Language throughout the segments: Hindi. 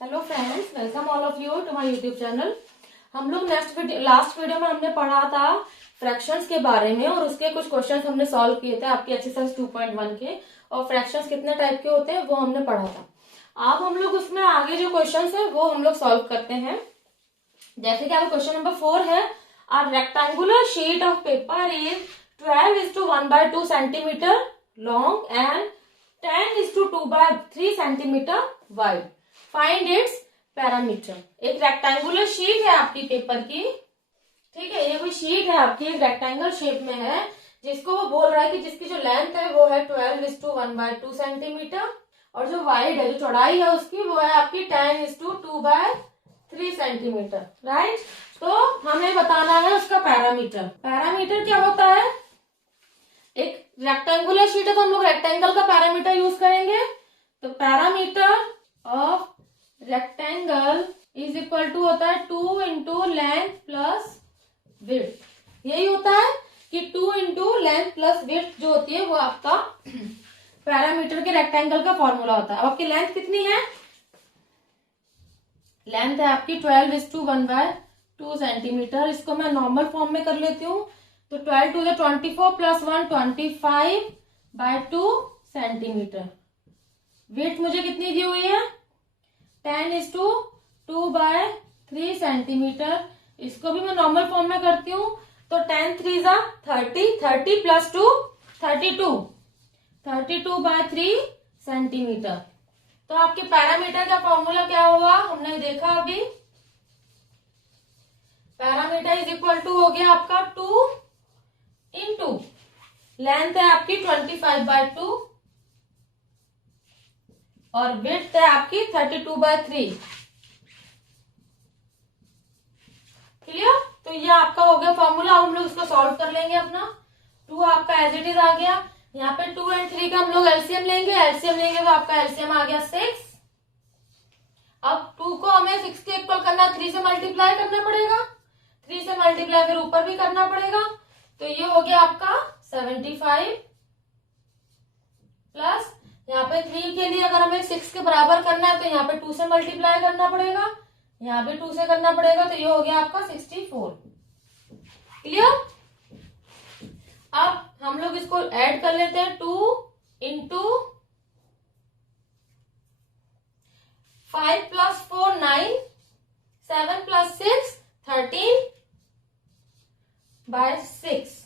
Hello friends, welcome all of you to my YouTube channel. हम लोग लास्ट वीडियो में हमने पढ़ा था फ्रैक्शंस के बारे में और उसके कुछ क्वेश्चंस हमने सॉल्व किए थे आपकी एक्सरसाइज 2.1 के। और फ्रैक्शंस कितने टाइप के होते हैं वो हमने पढ़ा था। अब हम लोग उसमें आगे जो क्वेश्चंस है वो हम लोग सॉल्व करते हैं। जैसे कि आपका क्वेश्चन नंबर 4 है, a rectangular sheet of paper is 12:1/2 centimetre long and 10:2/3 centimetre wide. Find its parameter. एक रेक्टेंगुलर शीट है आपकी पेपर की, ठीक है, ये कोई शीट है आपकी, एक रेक्टेंगल शेप में है, जिसको वो बोल रहा है कि जिसकी जो लेंथ है वो है 12:1/2 सेंटीमीटर और जो वाइड है, जो चौड़ाई है उसकी, वो है आपकी 10:2/3 सेंटीमीटर। राइट, तो हमें बताना है उसका पैरामीटर। पैरामीटर क्या होता है? एक रेक्टेंगुलर शीट है तो हम लोग रेक्टेंगल का पैरामीटर यूज करेंगे। तो parameter of rectangle is equal to होता है 2 इंटू लेंथ प्लस विड्थ। यही होता है कि 2 इंटू लेंथ प्लस विड्थ जो होती है वो आपका पैरामीटर के रेक्टेंगल का फॉर्मूला होता है। अब आपकी लेंथ कितनी है? लेंथ है आपकी 12:1/2 सेंटीमीटर। इसको मैं नॉर्मल फॉर्म में कर लेती हूँ। तो 12 टू 24 प्लस 1 25/2 सेंटीमीटर। विड्थ मुझे कितनी दी हुई है? 10:2/3 सेंटीमीटर। इसको भी मैं नॉर्मल फॉर्म में करती हूँ। तो 10 3 30, 30 प्लस 2 32, 32/3 सेंटीमीटर। तो आपके पैरामीटर का फॉर्मूला क्या होगा हमने देखा अभी। पैरामीटर इज इक्वल टू हो गया आपका 2 इंटू लेंथ है आपकी 25/2 और विड्थ है आपकी 32/3। क्लियर? तो ये आपका हो गया फॉर्मूला। हम लोग इसको सॉल्व कर लेंगे अपना। 2 आपका एज इट इज आ गया। यहाँ पे 2 और 3 का हम लोग एलसीएम लेंगे। एलसीएम लेंगे तो आपका एलसीएम आ गया 6। अब 2 को हमें 6 के इक्वल करना, 3 से मल्टीप्लाई करना पड़ेगा। 3 से मल्टीप्लाई फिर ऊपर भी करना पड़ेगा। तो ये हो गया आपका 75 प्लस यहाँ पे 3 के लिए अगर हमें 6 के बराबर करना है तो यहाँ पे 2 से मल्टीप्लाई करना पड़ेगा, यहाँ पे 2 से करना पड़ेगा। तो ये हो गया आपका 64। क्लियर? अब हम लोग इसको ऐड कर लेते हैं। 2 इंटू 5 प्लस 4 9, 7 प्लस 6 13/6।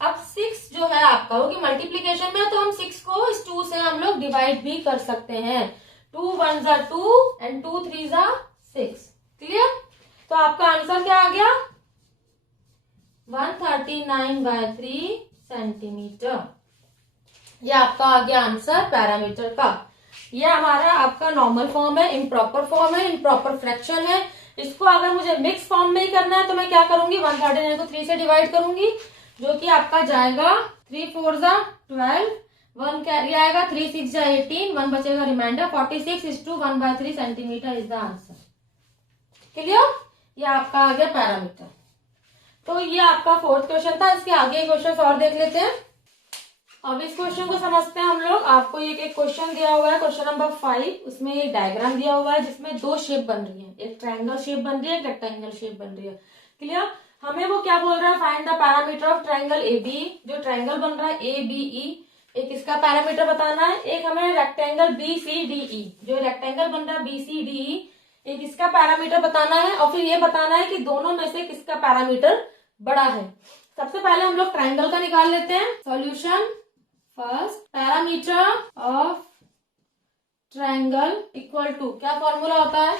अब 6 जो है आपका होगी मल्टीप्लीकेशन में, तो हम 6 को इस 2 से हम लोग डिवाइड भी कर सकते हैं। 2 1 2 एंड 2 3 6। क्लियर? तो आपका आंसर क्या आ गया? 139/3 सेंटीमीटर। ये आपका आ गया आंसर पैरामीटर का। ये हमारा आपका नॉर्मल फॉर्म है, इम्प्रॉपर फॉर्म है, इम्प्रॉपर फ्रैक्शन है। इसको अगर मुझे मिक्स फॉर्म में ही करना है तो मैं क्या करूंगी, 139 को 3 से डिवाइड करूंगी, जो कि आपका जाएगा 3 4 12, 1 कैरी आएगा, 3 6 18, 1 बचेगा remainder. 46:1/3 centimetre is the answer. Clear? ये आपका आ गया पैरामीटर। तो ये आपका 4th क्वेश्चन था। इसके आगे क्वेश्चन और देख लेते हैं। अब इस क्वेश्चन को समझते हैं हम लोग। आपको एक क्वेश्चन दिया हुआ है, क्वेश्चन नंबर 5। उसमें एक डायग्राम दिया हुआ है जिसमें 2 शेप बन रही है, एक ट्रायंगल शेप बन रही है, एक रेक्टेंगल शेप बन रही है। क्लियर? हमें वो क्या बोल रहा है, find the parameter of triangle A B. जो ट्रायंगल बन रहा है ए बी ई, एक इसका पैरामीटर बताना है। एक हमें rectangle B C D E, जो रेक्टेंगल बन रहा है बी सी डी ई, एक इसका पैरामीटर बताना है। और फिर ये बताना है कि दोनों में से किसका पैरामीटर बड़ा है। सबसे पहले हम लोग ट्रायंगल का निकाल लेते हैं। Solution first, parameter of triangle equal to, क्या फॉर्मूला होता है,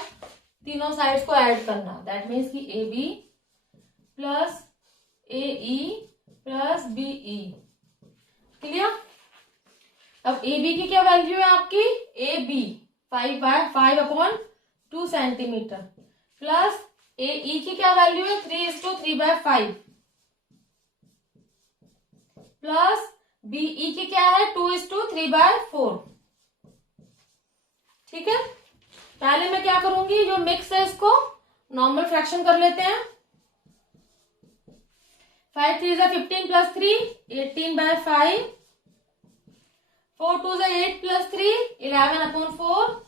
तीनों साइड्स को ऐड करना। दैट मीन्स कि A B plus A E plus B E. Clear? अब ए बी की क्या वैल्यू है आपकी, A B 5/2 centimetre plus A E की क्या वैल्यू है, 3:3/5 प्लस बीई की क्या है, 2:3/4। ठीक है? पहले मैं क्या करूंगी, जो मिक्स है इसको नॉर्मल फ्रैक्शन कर लेते हैं। 5 3 15 प्लस 3 18/5, 4 2 8 प्लस 3 11/4,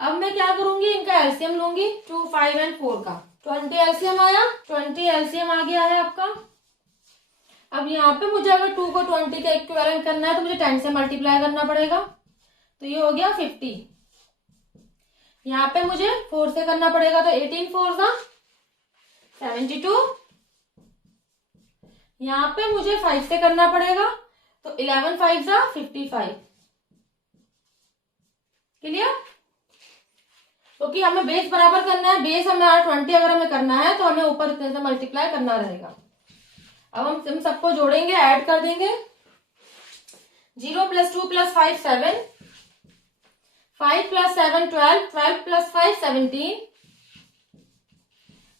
अब मैं क्या करूंगी, इनका एलसीएम लूंगी 2, 5 एंड 4 का। 20 एलसीएम आया, 20 एलसीएम आ गया है आपका। अब यहाँ पे मुझे अगर 2 को 20 का इक्विवेलेंट करना है तो मुझे 10 से मल्टीप्लाई करना पड़ेगा, तो ये हो गया 50। यहाँ पे मुझे 4 से करना पड़ेगा, तो 18 4 का 72। यहाँ पे मुझे 5 से करना पड़ेगा, तो 11 5 का 55। क्लियर? क्योंकि हमें बेस बराबर करना है, बेस हमें 20 अगर हमें करना है तो हमें ऊपर इतने से मल्टीप्लाई करना रहेगा। अब हम सबको जोड़ेंगे, ऐड कर देंगे। 0 + 2 + 5 7, 5 + 7 12, 12 + 5 17,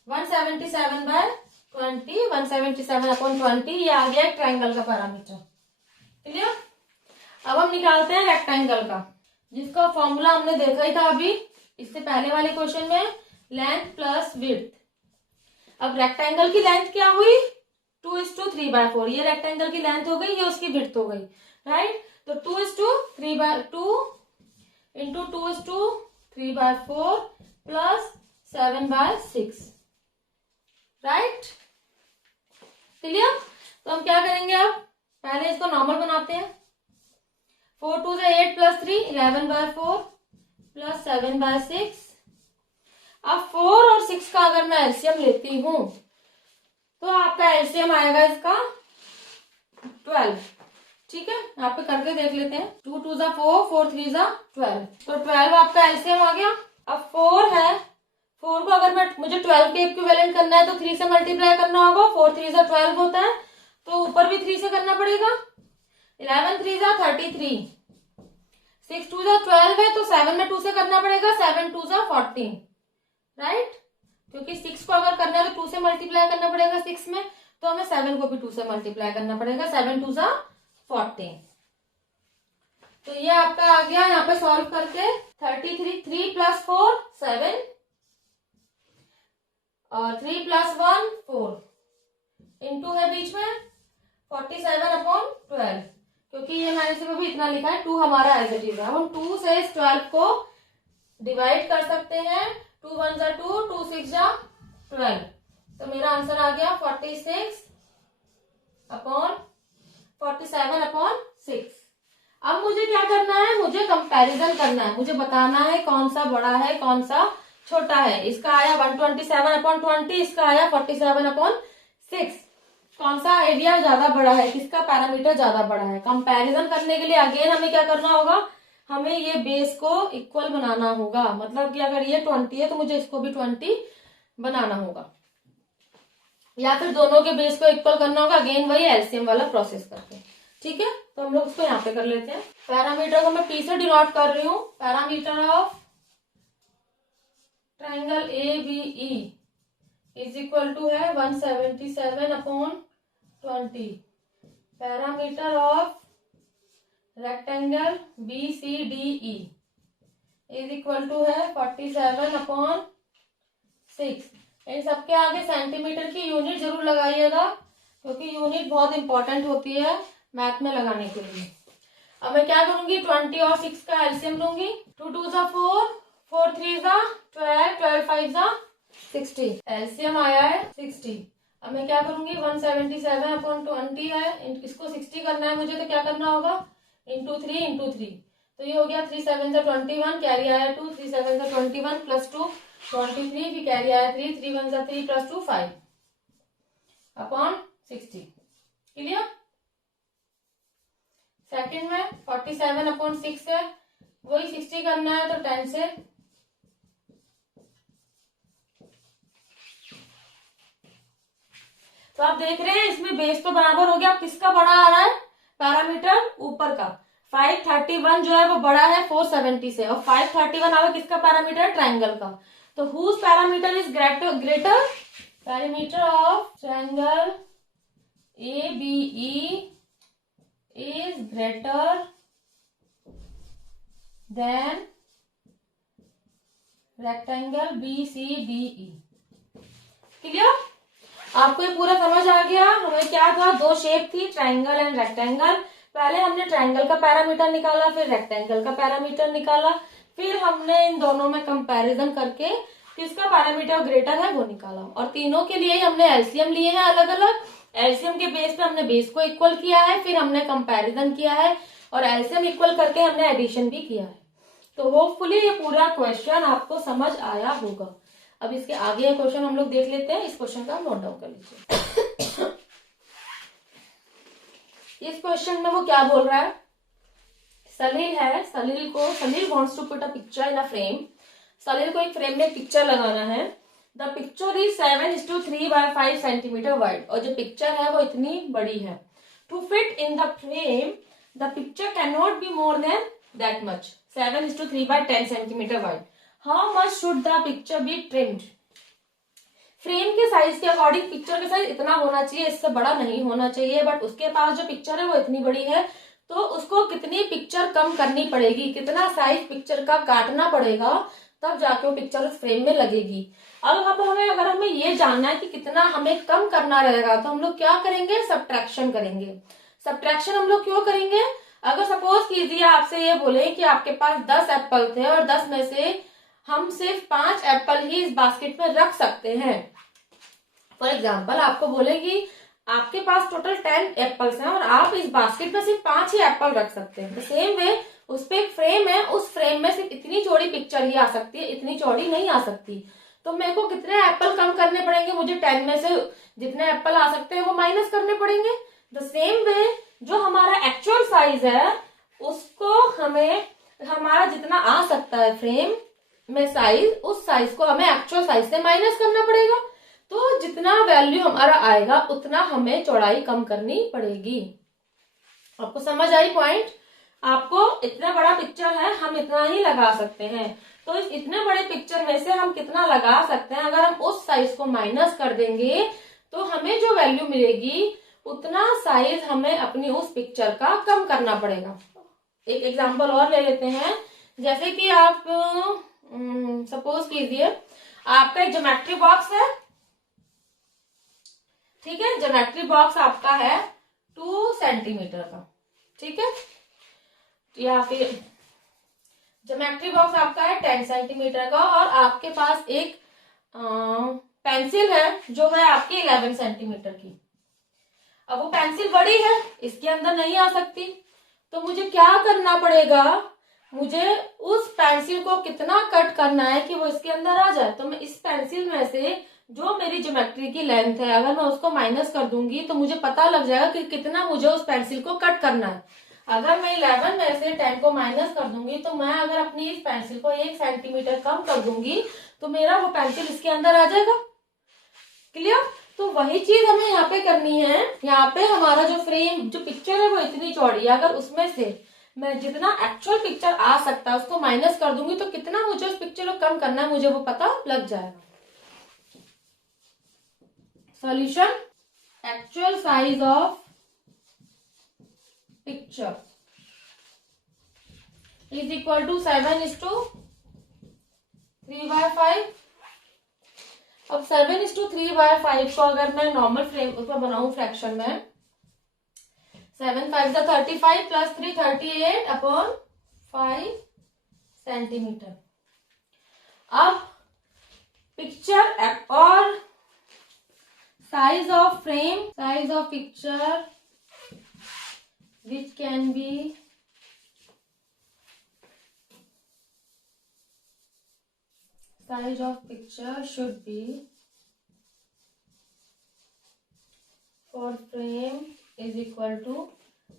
177/20, 177/20। ये आ गया एक ट्राइंगल का पैरामीटर। क्लियर? अब हम निकालते हैं रेक्टेंगल का, जिसका फॉर्मूला हमने देखा ही था अभी इससे पहले वाले क्वेश्चन में, लेंथ प्लस विड्थ। अब रेक्टेंगल की लेंथ क्या हुई, 2:3/4। ये रेक्टेंगल की लेंथ हो गई, ये उसकी विड्थ हो गई, राइट। तो 2:3/2 इंटू 2:3/4 प्लस 7/6, राइट। क्लियर? तो हम क्या करेंगे, अब पहले इसको नॉर्मल बनाते हैं। 4 2 से 8 + 3 11/4 प्लस 7/6। अब 4 और 6 का अगर मैं एलसीएम लेती हूं तो आपका एलसीएम आएगा इसका 12। ठीक है, यहाँ पे करके देख लेते हैं। 2 2 = 4, 4 3 = 12, तो 12 आपका एलसीएम आ गया। अब 4 है, 4 को अगर मुझे 12 के इक्विवेलेंट करना है तो 3 से मल्टीप्लाई करना होगा। 4 3 = 12 होता है, तो ऊपर भी 3 से करना पड़ेगा। 11 3 = 33, 6 2 = 12 है, तो 7 में 2 से करना पड़ेगा। 7 2 = 14, राइट। क्योंकि 6 को अगर करना है तो 2 से मल्टीप्लाई करना पड़ेगा 6 में, तो हमें 7 को भी 2 से मल्टीप्लाई करना पड़ेगा। 7 2 = 14। तो ये आपका आ गया, यहाँ पे सॉल्व करके 33, 3 + 4 7 और 3 + 1 4, इंटू है बीच में 47/12, क्योंकि ये मैंने सिर्फ अभी इतना लिखा है, 2 हमारा एज इट इज है। हम 2 से इस 12 को डिवाइड कर सकते हैं। 2 1 = 2, 2 6 = 12, तो मेरा आंसर आ गया 46/47/6। अब मुझे क्या करना है, मुझे कंपैरिजन करना है, मुझे बताना है कौन सा बड़ा है कौन सा छोटा है। इसका आया 127/20, इसका आया 47/6। कौन सा एरिया ज्यादा बड़ा है, किसका पैरामीटर ज्यादा बड़ा है। कंपैरिजन करने के लिए अगेन हमें क्या करना होगा, हमें ये बेस को इक्वल बनाना होगा। मतलब कि अगर ये 20 है तो मुझे इसको भी 20 बनाना होगा, या फिर दोनों के बेस को इक्वल करना होगा। अगेन वही एलसीएम वाला प्रोसेस करते हैं। ठीक है, तो हम लोग इसको यहाँ पे कर लेते हैं। पैरामीटर को मैं पी से डिनोट कर रही हूँ। Parameter of triangle ABE is equal to है 177/20। Parameter of rectangle BCDE is equal to है 47/6। इन सबके आगे सेंटीमीटर की यूनिट जरूर लगाइएगा, क्योंकि यूनिट बहुत इंपॉर्टेंट होती है मैथ में लगाने के लिए। अब मैं क्या करूंगी, 20 और 6 का एलसीएम लूंगी। 2 2 = 4, 4 3 = 12, 12 5 = 60। एलसीएम आया है 60। अब मैं क्या करूंगी, 177/20 है, इसको 60 करना है मुझे, तो क्या करना होगा, इंटू 3, तो ये हो गया 3 7 = 21, कैरी आया 2, 3 7 = 21 प्लस 2 23, फिर कैरी आया 3, 3 1 = 3 प्लस 2 5/60। क्लियर? सेकंड में 47/6 है, वही 60 करना है, तो 10 से तो आप देख रहे हैं इसमें बेस तो बराबर हो गया। अब किसका बड़ा आ रहा है पैरामीटर, ऊपर का। 531 जो है वो बड़ा है 470 से, और 531 आ गया किसका पैरामीटर, ट्राइंगल का। तो whose parameter is greater, parameter of triangle ABE is greater than rectangle BCDE। क्लियर? आपको ये पूरा समझ आ गया। हमें क्या था, दो शेप थी, ट्राइंगल एंड रेक्टेंगल। पहले हमने ट्राइंगल का पैरामीटर निकाला, फिर रेक्टेंगल का पैरामीटर निकाला, फिर हमने इन दोनों में कंपैरिजन करके किसका पैरामीटर ग्रेटर है वो निकाला, और तीनों के लिए ही हमने एलसीएम लिए हैं अलग अलग। एलसीएम के बेस पे हमने बेस को इक्वल किया है, फिर हमने कंपैरिजन किया है, और एलसीएम इक्वल करके हमने एडिशन भी किया है। तो होपफुली ये पूरा क्वेश्चन आपको समझ आया होगा। अब इसके आगे क्वेश्चन हम लोग देख लेते हैं। इस क्वेश्चन का नोट डाउन कर लीजिए। इस क्वेश्चन में वो क्या बोल रहा है, सलील है, Salil wants to put a picture in a frame. Salil को एक फ्रेम में पिक्चर लगाना है। The picture is 7:3/5 centimetre wide, और जो पिक्चर है वो इतनी बड़ी है। To fit in the frame the picture can not be more than that much, 7:3/10 centimetre wide. How much should the picture be trimmed. Frame के साइज के अकॉर्डिंग पिक्चर का साइज इतना होना चाहिए, इससे बड़ा नहीं होना चाहिए, बट उसके पास जो पिक्चर है वो इतनी बड़ी है, तो उसको कितनी पिक्चर कम करनी पड़ेगी, कितना साइज पिक्चर का काटना पड़ेगा, तब जाके वो पिक्चर उस फ्रेम में लगेगी। अब हमें अगर हमें ये जानना है कि कितना हमें कम करना रहेगा, तो हम लोग क्या करेंगे, सब्ट्रैक्शन करेंगे। सब्ट्रैक्शन हम लोग क्यों करेंगे, अगर सपोज कीजिए आपसे ये बोले कि आपके पास 10 एप्पल थे और 10 में से हम सिर्फ 5 एप्पल ही इस बास्केट में रख सकते हैं। फॉर एग्जाम्पल आपको बोले कि आपके पास टोटल 10 एप्पल्स हैं और आप इस बास्केट में सिर्फ 5 ही एप्पल रख सकते हैं। सेम वे उस पे एक फ्रेम है, उस फ्रेम में सिर्फ इतनी चौड़ी पिक्चर ही आ सकती है, इतनी चौड़ी नहीं आ सकती। तो मेरे को कितने एप्पल कम करने पड़ेंगे, मुझे 10 में से जितने एप्पल आ सकते हैं वो माइनस करने पड़ेंगे। द सेम वे जो हमारा एक्चुअल साइज है उसको हमें, हमारा जितना आ सकता है फ्रेम में साइज, उस साइज को हमें एक्चुअल साइज से माइनस करना पड़ेगा। तो जितना वैल्यू हमारा आएगा उतना हमें चौड़ाई कम करनी पड़ेगी। आपको समझ आई पॉइंट। आपको इतना बड़ा पिक्चर है, हम इतना ही लगा सकते हैं, तो इस इतने बड़े पिक्चर में से हम कितना लगा सकते हैं, अगर हम उस साइज को माइनस कर देंगे तो हमें जो वैल्यू मिलेगी उतना साइज हमें अपनी उस पिक्चर का कम करना पड़ेगा। एक एग्जांपल और ले लेते हैं, जैसे कि आप सपोज कीजिए आपका एक ज्योमेट्री बॉक्स है, ठीक है, ज्योमेट्री बॉक्स आपका है 2 सेंटीमीटर का, ठीक है, या फिर ज्योमेट्री बॉक्स आपका है 10 सेंटीमीटर का, और आपके पास एक पेंसिल है जो है आपकी 11 सेंटीमीटर की। अब वो पेंसिल बड़ी है, इसके अंदर नहीं आ सकती, तो मुझे क्या करना पड़ेगा, मुझे उस पेंसिल को कितना कट करना है कि वो इसके अंदर आ जाए। तो मैं इस पेंसिल में से जो मेरी ज्योमेट्री की लेंथ है, अगर मैं उसको माइनस कर दूंगी तो मुझे पता लग जाएगा कि कितना मुझे उस पेंसिल को कट करना है। अगर मैं 11 में से 10 को माइनस कर दूंगी, तो मैं अगर अपनी इस पेंसिल को 1 सेंटीमीटर कम कर दूंगी तो मेरा वो पेंसिल इसके अंदर आ जाएगा। क्लियर। तो वही चीज हमें यहाँ पे करनी है। यहाँ पे हमारा जो फ्रेम, जो पिक्चर है वो इतनी चौड़ी है, अगर उसमें से मैं जितना एक्चुअल पिक्चर आ सकता है उसको माइनस कर दूंगी तो कितना मुझे उस पिक्चर को कम करना है मुझे वो पता लग जाएगा। Solution, actual size of picture is equal to 7:3/5। अब 7:3/5 को अगर मैं नॉर्मल फ्रेम उसमें बनाऊं फ्रैक्शन में, 7 5 35 प्लस 3 38/5 सेंटीमीटर। अब पिक्चर और size of frame, size of picture which can be size of picture should be for frame is equal to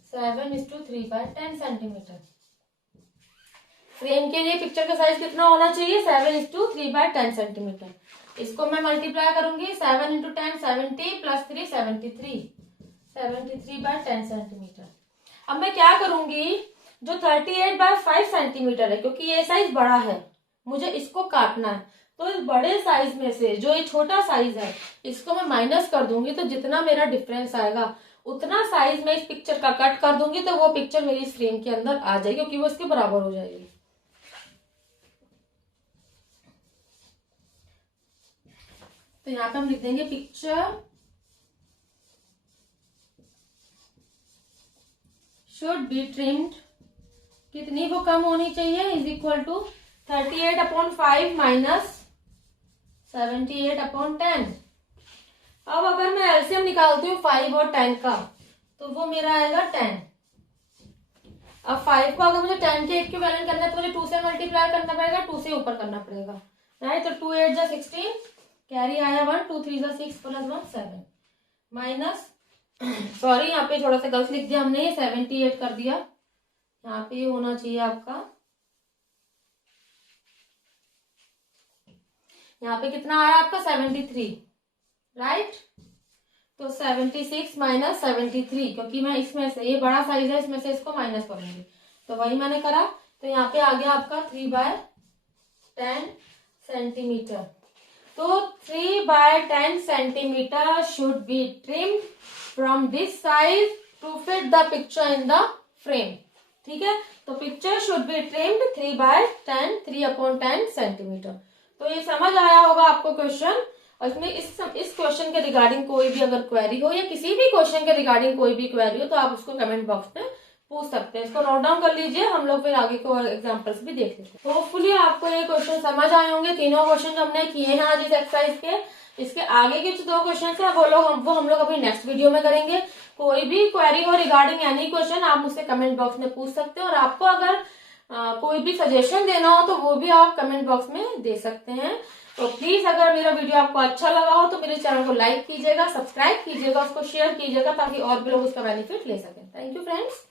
7:3/10 centimetre. Frame के लिए पिक्चर का साइज कितना होना चाहिए, 7:3/10 सेंटीमीटर। इसको मैं मल्टीप्लाई करूंगी, 7 × 10 70 प्लस 3 73/10 सेंटीमीटर। अब मैं क्या करूंगी, जो 38/5 सेंटीमीटर है, क्योंकि ये साइज बड़ा है, मुझे इसको काटना है, तो इस बड़े साइज में से जो ये छोटा साइज है इसको मैं माइनस कर दूंगी, तो जितना मेरा डिफरेंस आएगा उतना साइज में इस पिक्चर का कट कर दूंगी, तो वो पिक्चर मेरी इस फ्रेम के अंदर आ जाएगी, क्योंकि वो इसके बराबर हो जाएगी। तो यहाँ पे हम लिख देंगे पिक्चर शुड बी ट्रिम्ड, कितनी वो कम होनी चाहिए, इज इक्वल टू 38/5 माइनस 78/10। अब अगर मैं एलसीएम निकालती हूँ 5 और 10 का, तो वो मेरा आएगा 10। अब 5 को अगर मुझे 10 के इक्विवेलेंट करना है तो मुझे 2 से मल्टीप्लाई करना पड़ेगा, 2 से ऊपर करना पड़ेगा, राइट। तो 2 8 जा 16, कैरी आया 1, 2 3 जा 6 प्लस 1 7 माइनस, सॉरी यहाँ पे थोड़ा सा गलत लिख दिया हमने, 78 कर दिया, यहाँ पे होना चाहिए आपका, यहाँ पे कितना आया आपका 73, राइट। तो 76 माइनस 73, क्योंकि मैं इसमें से, ये बड़ा साइज है, इसमें से इसको माइनस करूंगी, तो वही मैंने करा। तो यहाँ पे आ गया आपका 3/10 सेंटीमीटर। तो 3/10 centimetre should be trimmed from this size to fit the picture in the frame, ठीक है। तो picture should be trimmed 3/10 centimetre. तो ये समझ आया होगा आपको क्वेश्चन। और इसमें इस क्वेश्चन के रिगार्डिंग कोई भी अगर क्वेरी हो या किसी भी क्वेश्चन के रिगार्डिंग कोई भी क्वेरी हो तो आप उसको कमेंट बॉक्स में पूछ सकते हैं। इसको नोट डाउन कर लीजिए, हम लोग फिर आगे को एग्जांपल्स भी देख लेते हैं। होपफुली आपको ये क्वेश्चन समझ आए होंगे। तीनों क्वेश्चन हमने किए हैं आज इस एक्सरसाइज के। इसके आगे के जो 2 क्वेश्चन है वो हम लोग अभी नेक्स्ट वीडियो में करेंगे। कोई भी क्वेरी हो रिगार्डिंग एनी क्वेश्चन आप मुझसे कमेंट बॉक्स में पूछ सकते हैं, और आपको अगर कोई भी सजेशन देना हो तो वो भी आप कमेंट बॉक्स में दे सकते हैं। तो प्लीज अगर मेरा वीडियो आपको अच्छा लगा हो तो मेरे चैनल को लाइक कीजिएगा, सब्सक्राइब कीजिएगा, उसको शेयर कीजिएगा ताकि और भी लोग उसका बेनिफिट ले सकें। Thank you friends.